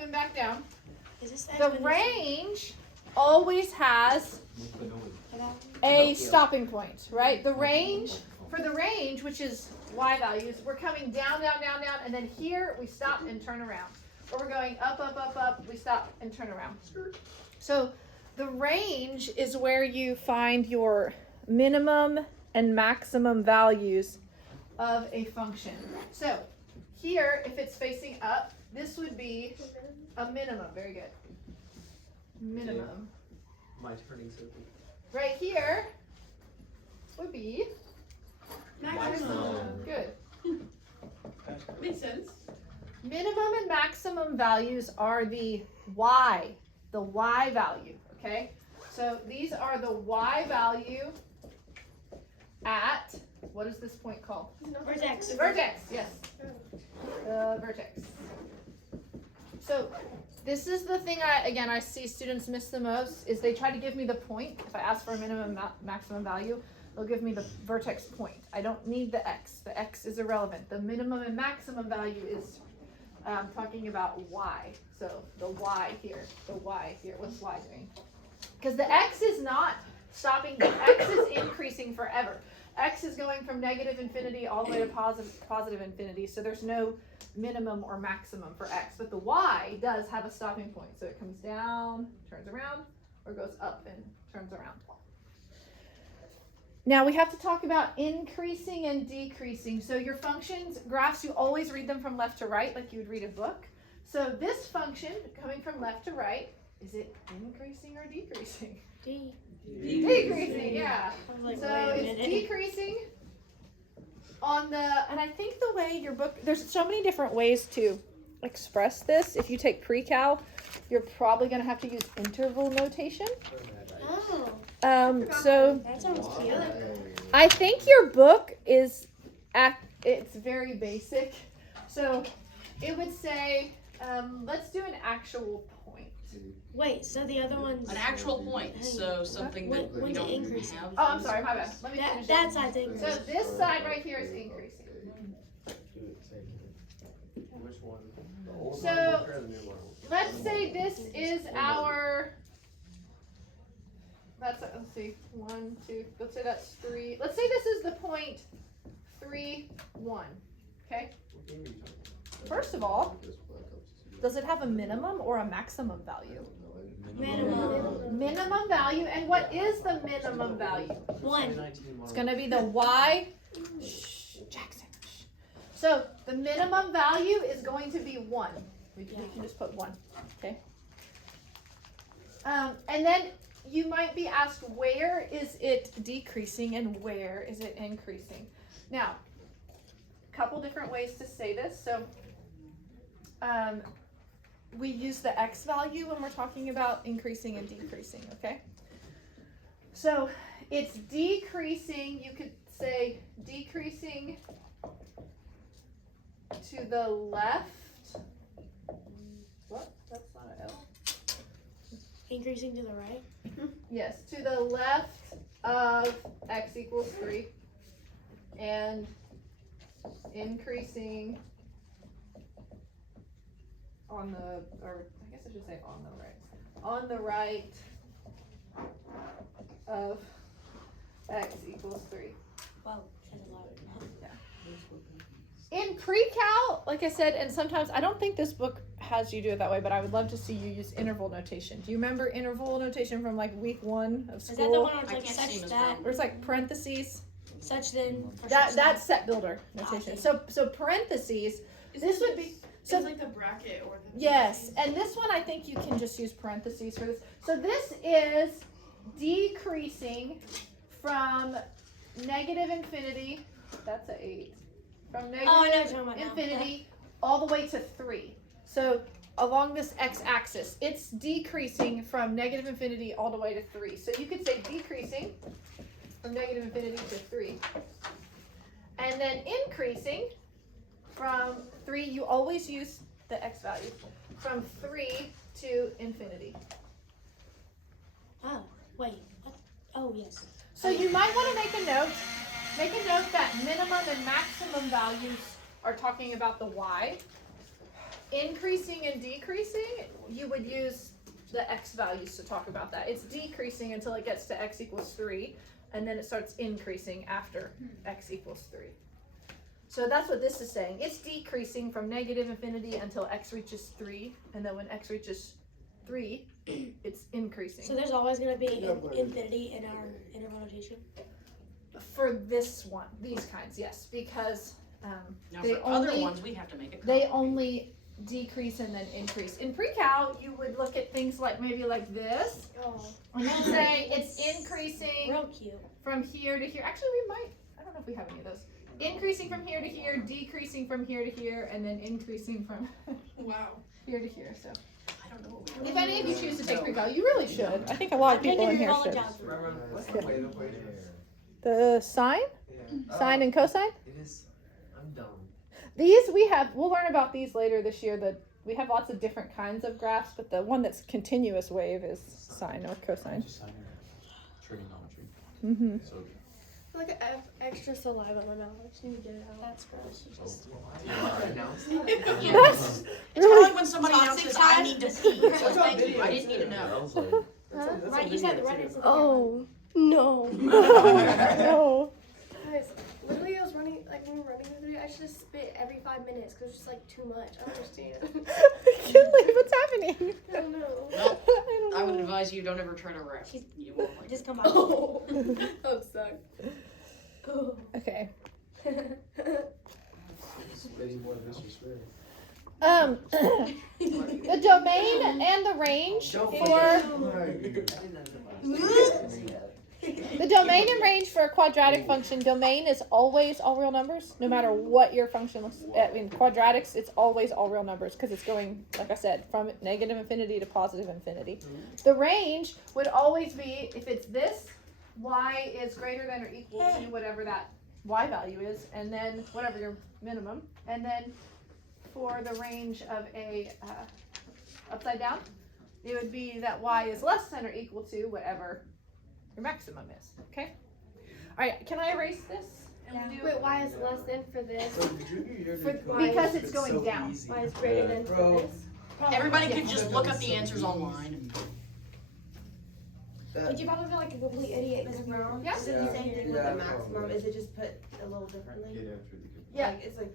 up and back down. Is this The range always has a stopping point, right? The range, for the range, which is y values, we're coming down, down, down, down, and then here we stop and turn around. Or we're going up, up, up, up, we stop and turn around. So the range is where you find your minimum and maximum values of a function. So here, if it's facing up, this would be a minimum. Very good. Minimum. My turning circle. Right here would be Maximum. good. Makes sense. Minimum and maximum values are the y value, okay? So these are the y value at, what is this point called? Vertex. Vertex, yes. The vertex. So this is the thing I see students miss the most, is they try to give me the point. If I ask for a minimum maximum value, they'll give me the vertex point. I don't need the x. The x is irrelevant. The minimum and maximum value is talking about y. So the y here, what's y doing? Because the x is not stopping, the x is increasing forever. X is going from negative infinity all the way to positive infinity, so there's no minimum or maximum for x, but the y does have a stopping point. So it comes down, turns around, or goes up and turns around. Now we have to talk about increasing and decreasing. So your functions, graphs, you always read them from left to right like you would read a book. So this function, coming from left to right, is it increasing or decreasing? Decreasing, yeah. So it's decreasing on the, and I think the way your book, there's so many different ways to express this. If you take pre-cal, you're probably going to have to use interval notation. So That sounds cute. I think your book is, it's very basic. So it would say, let's do an actual point. Wait, so the other one's An actual point, so something that we When's it don't increasing? have. Oh, I'm sorry, my bad. Let me finish That side's So increasing. this side right here is increasing. Which one? The old So, one or the new one? Let's say this is our, let's see, 1, 2, let's say that's 3. Let's say this is the point 3, 1, okay? First of all, does it have a minimum or a maximum value? Minimum. Minimum value, and what is the minimum value? 1. It's gonna be the y, Jackson. So the minimum value is going to be 1. We can just put 1, okay? And then you might be asked, where is it decreasing and where is it increasing? Now, a couple different ways to say this. So we use the x value when we're talking about increasing and decreasing, okay? So it's decreasing, you could say decreasing to the left. What? That's not an L. Increasing to the right. Yes, to the left of x equals 3 and increasing on the, or I guess I should say on the right of x equals 3. Wow, that's a lot. In pre-cal, like I said, and sometimes, I don't think this book has you do it that way, but I would love to see you use interval notation. Do you remember interval notation from like week 1 of school? Is that the one where it's I like can't such see him as that, well. Where it's like parentheses? such then? or That's such set builder notation. So parentheses, this would be, so It's like the bracket or the. yes, and this one I think you can just use parentheses for this. So this is decreasing from negative infinity, that's an 8, from I know what you're negative talking about now. infinity all the way to 3. So along this x-axis, it's decreasing from negative infinity all the way to 3. So you could say decreasing from negative infinity to 3. And then increasing from 3, you always use the x value, from 3 to infinity. Oh, wait. What? Oh, yes. So you might want to make a note that minimum and maximum values are talking about the y. increasing and decreasing, you would use the x values to talk about that. It's decreasing until it gets to x equals 3, and then it starts increasing after x equals 3. So that's what this is saying. It's decreasing from negative infinity until x reaches 3, and then when x reaches 3, it's increasing. So there's always going to be infinity in our interval notation? For this one, these kinds, yes, because Now they for other only- ones, we have to make it. they only decrease and then increase. In pre-cal, you would look at things like maybe like this, Oh, and then say it's increasing real cute. from here to here. Actually, we might, I don't know if we have any of those. Increasing from here to here, decreasing from here to here, and then increasing from Wow. here to here. So, I don't know what we if any of you choose to take pre-cal, you really should. I think a lot of people in here should. What's the weight equation? The sine, Yeah. sine and cosine. It is. I'm dumb. These we'll learn about these later this year. We have lots of different kinds of graphs, but the one that's continuous wave is sine or cosine. Just sign trigonometry. Mm-hmm. So, Like extra saliva in my mouth. I just need to get it out. That's gross. That's It's kind of like when somebody announces, I need to pee. So thank you. I didn't need to I know. was like, Right, you said the right answer. Oh no. no. Guys, literally, I was running like when we were running the video. I should just spit every 5 minutes because it's just like too much. I don't understand. I can't believe what's happening. I don't know. Well, I don't I would know. advise you don't ever try to rap. You won't like Just it. come by. Oh, that would suck. Oh. Okay. Spitting more than this swear. The domain and the range for the domain and range for a quadratic function. Domain is always all real numbers, no matter what your function looks. I mean, quadratics, it's always all real numbers because it's going, like I said, from negative infinity to positive infinity. The range would always be if it's this, y is greater than or equal to whatever that y value is, and then whatever your minimum, and then for the range of a upside down, it would be that y is less than or equal to whatever your maximum is. Okay. All right. Can I erase this? And we do- Wait, why is less than for this? because it's going down. Why is greater than for Bro. this? Everybody could just look up the answers online. Would you probably feel like a complete idiot? Ms. Brown, Yeah. is it the same thing with the maximum? Is it just put a little differently? Yeah. Like, it's like,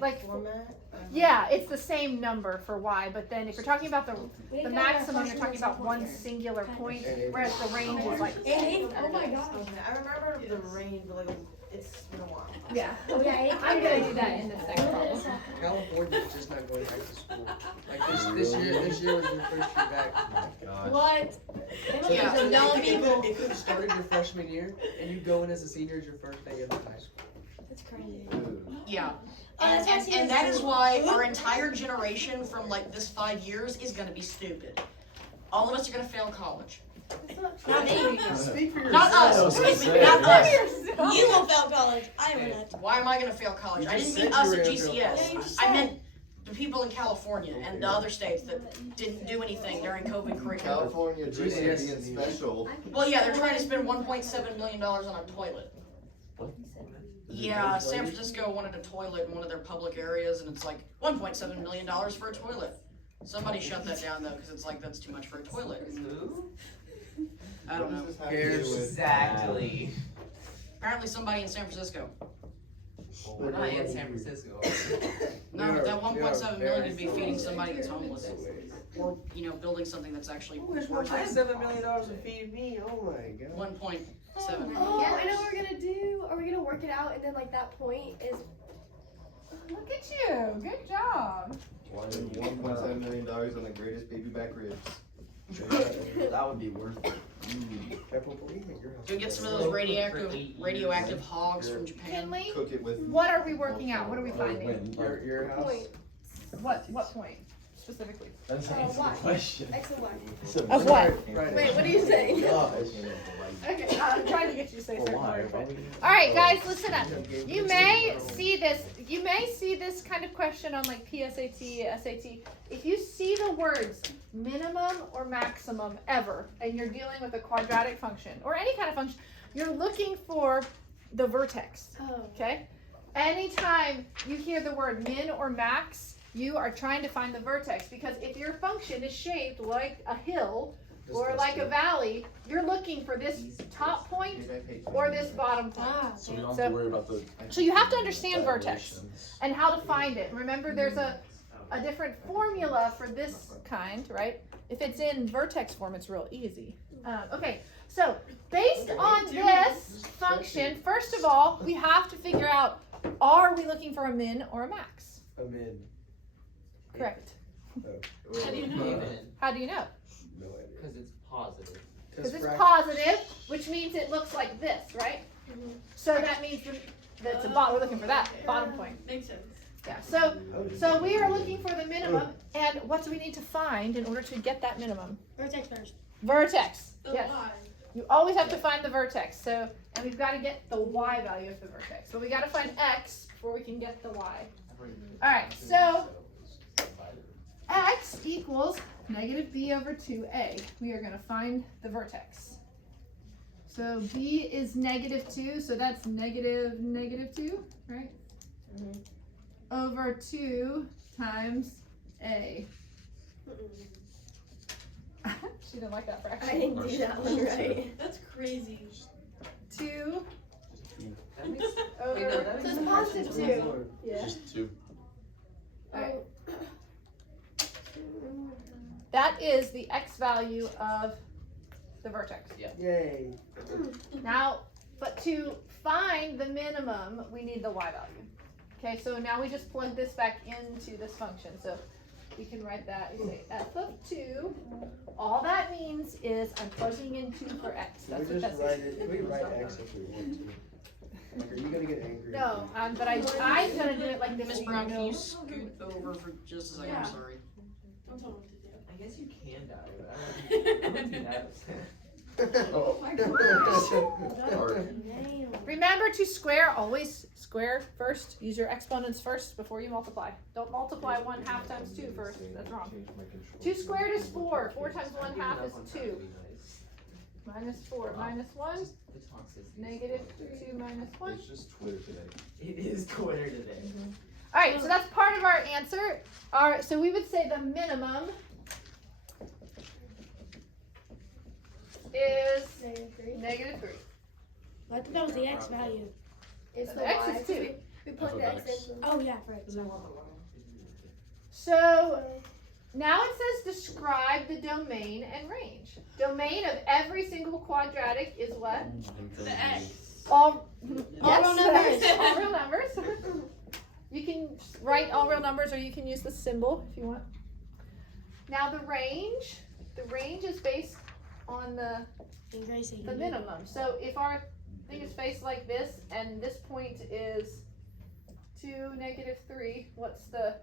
Like- format? Yeah, it's the same number for y, but then if you're talking about the maximum, you're talking about one singular point, whereas the range is like. Oh my gosh. Okay, I remember the range, but like, it's been a while. Yeah. Oh yeah, I'm gonna do that in this next problem. California's just not going back to school. Like this year was your first year back. What? Yeah. So no people. It could have started your freshman year, and you go in as a senior as your first day of high school. That's crazy. Yeah. Oh, that's why I see And this that is as- why our entire generation from like this 5 years is gonna be stupid. All of us are gonna fail college. Not me. Speak for yourself. Not us. Excuse me, not us. You will fail college. I will not. Why am I gonna fail college? You I just didn't mean said us you at were gonna fail Yeah, you GCS. just I said. meant the people in California and the other states that didn't do anything during COVID curriculum. California dreaming of GCS. being special. Well, yeah, they're trying to spend $1.7 million on a toilet. Yeah, San Francisco wanted a toilet in one of their public areas, and it's like $1.7 million for a toilet. Somebody shut that down though, because it's like that's too much for a toilet. I don't know. Exactly. Apparently, somebody in San Francisco. We're not in San Francisco. No, but that 1.7 million could be feeding somebody that's homeless, or building something that's actually I wish worth it. $1.7 million would feed me. Oh my god. 1.7. Oh, I know what we're gonna do. Are we gonna work it out and then like that point is Look at you. Good job. $1.7 million on the greatest baby back ribs. That would be worth it. Careful, what do you think your house Go get is? some of those radioactive hogs from Japan. Kinley, Cook it with. what are we working out? What are we finding? Your house? point? What point specifically? That's Oh, answer the why? question. X and Y. Of what? Right. Wait, what are you saying? Okay, I'm trying to get you to say certain Why? words. Why But... would you- All right, guys, listen up. You may see this. You may see this kind of question on like PSAT, SAT. If you see the words minimum or maximum ever, and you're dealing with a quadratic function or any kind of function, you're looking for the vertex. Oh. Okay. Anytime you hear the word min or max, you are trying to find the vertex, because if your function is shaped like a hill or like a valley, you're looking for this top point or this bottom point. So we don't have to worry about the. So you have to understand vertex dimensions. and how to find it. Remember, there's a different formula for this kind, right? If it's in vertex form, it's real easy. Okay, so based on this function, first of all, we have to figure out, are we looking for a min or a max? A min. Correct. How do you know? How do you know? No idea. Because it's positive. Because it's positive, which means it looks like this, right? So that means that's a bottom. We're looking for that bottom point. Makes sense. Yeah. So we are looking for the minimum, and what do we need to find in order to get that minimum? Vertex first. Vertex. The Yes. Y. You always have to find the vertex. So, and we've got to get the y value of the vertex. But we got to find x before we can get the y. All right. So x equals negative b over 2a. We are going to find the vertex. So b is negative 2, so that's negative 2, right? Over 2 times a. She didn't like that I fraction. didn't do that one right. That's crazy. 2 That makes over. Wait, no, that So makes it's positive 2. Yeah. Just 2. Alright. That is the x value of the vertex. Yay. Now, but to find the minimum, we need the y value. Okay, so now we just plug this back into this function. So we can write that, we say f of 2. All that means is I'm plugging in 2 for x. Can That's we what just that's write it? Can we write X if we want to? Like, are you gonna get angry? No, but I'm gonna do it like this. Miss so you Brown, can know. you scoot over for just a second? I'm sorry. Don't tell me what to do. I guess you can die, but I wouldn't do that. Oh my gosh. Dark. Remember to square, always square first. Use your exponents first before you multiply. Don't multiply 1/2 times 2 first. That's wrong. 2 squared is 4. 4 times 1/2 is 2. Minus 4 minus 1. The toxicity. Negative 2 minus 1. It's just Twitter today. It is Twitter today. Alright, so that's part of our answer. So we would say the minimum is negative 3. I thought that was the X value. It's The x is 2. We plug the x in. Oh yeah, right. So now it says describe the domain and range. Domain of every single quadratic is what? The X. All real yes, numbers. all real numbers. You can write all real numbers, or you can use the symbol if you want. Now the range is based on the Increasing. minimum. So if our thing is faced like this, and this point is 2, negative 3, what's the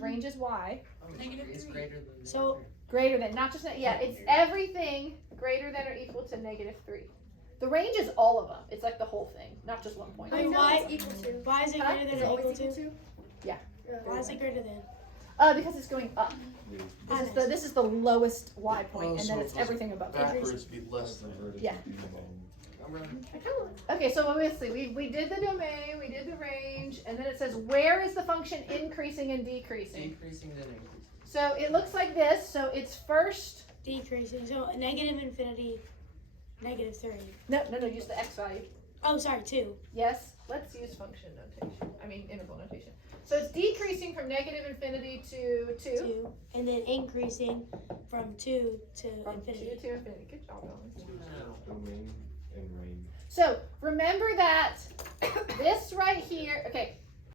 range is y. Negative It's 3. greater than. So Greater than, not just, yeah, it's everything greater than or equal to negative 3. The range is all of them. It's like the whole thing, not just one point. Wait, I know why- it's equal to. why is it Huh? greater than It's or always equal to? Yeah. Why is it greater than? Because it's going up. Ah, This is the lowest y point, Oh, and so then it it's goes everything above it. Backwards be less than vertical. Yeah. Okay, so obviously we did the domain, we did the range, and then it says where is the function increasing and decreasing? Decreasing than increasing. So it looks like this. So it's first. Decreasing. So negative infinity, negative 3. No, use the x value. Oh, sorry, 2. Yes, let's use function notation. I mean interval notation. So it's decreasing from negative infinity to 2. 2. And then increasing from 2 to From infinity. 2 to infinity. Good job, Ellen. Domain and range. So remember that this right here, okay,